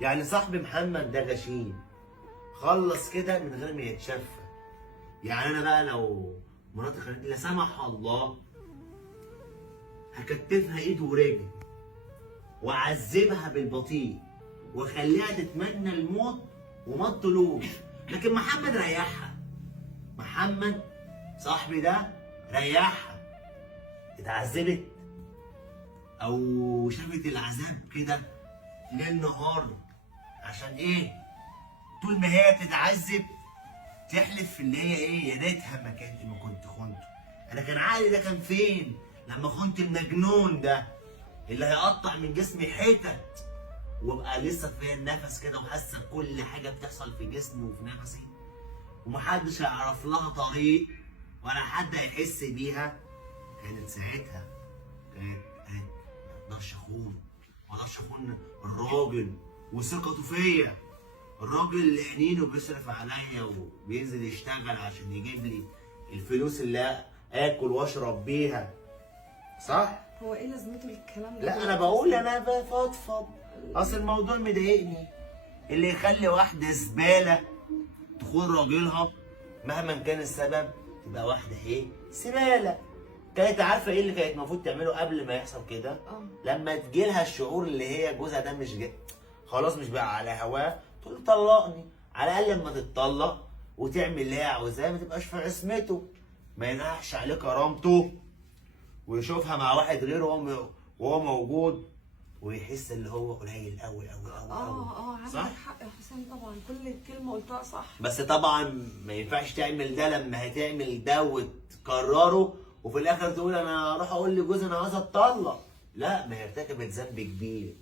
يعني صاحبي محمد ده غشيم، خلص كده من غير ما يتشفى. يعني انا بقى لو مراتي خانت لا سمح الله هكتفها ايد ورجل واعذبها بالبطيء واخليها تتمنى الموت وما تطلوش. لكن محمد ريحها، محمد صاحبي ده ريحها، اتعذبت او شافت العذاب كده ليل نهار. عشان ايه؟ طول ما هي بتتعذب تحلف في اللي هي ايه، يا ريتها ما كنت خنته. انا كان عقلي ده كان فين لما خنت المجنون ده اللي هيقطع من جسمي حتت وابقى لسه فيا النفس كده وحاسه بكل حاجه بتحصل في جسمي وفي نفسي، ومحدش هيعرف لها طريق ولا حد هيحس بيها. كانت ساعتها ما اقدرش اخون الراجل وثقته فيا، الراجل اللي حنين وبيصرف عليا وبينزل يشتغل عشان يجيب لي الفلوس اللي اكل واشرب بيها. صح؟ هو ايه لازمته الكلام ده؟ لا انا بقول انا بفضفض، اصل الموضوع مضايقني. اللي يخلي واحده زباله تخون راجلها مهما كان السبب تبقى واحده ايه؟ زباله. كانت عارفه ايه اللي كانت المفروض تعمله قبل ما يحصل كده؟ لما تجيلها الشعور اللي هي جوزها ده مش جاي خلاص، مش بقى على هواه، تقول له طلقني. على الاقل لما تتطلق وتعمل اللي هي عاوزاه ما تبقاش في عصمته، ما ينقحش عليه كرامته ويشوفها مع واحد غيره وهو موجود ويحس اللي هو قليل قوي قوي قوي قوي. عندك حق يا حسام، طبعا كل كلمه قلتها صح. بس طبعا ما ينفعش تعمل ده لما هتعمل ده وتكرره وفي الاخر تقول انا اروح اقول لجوزي انا عايز اتطلق. لا، ما هي ارتكبت ذنب كبير.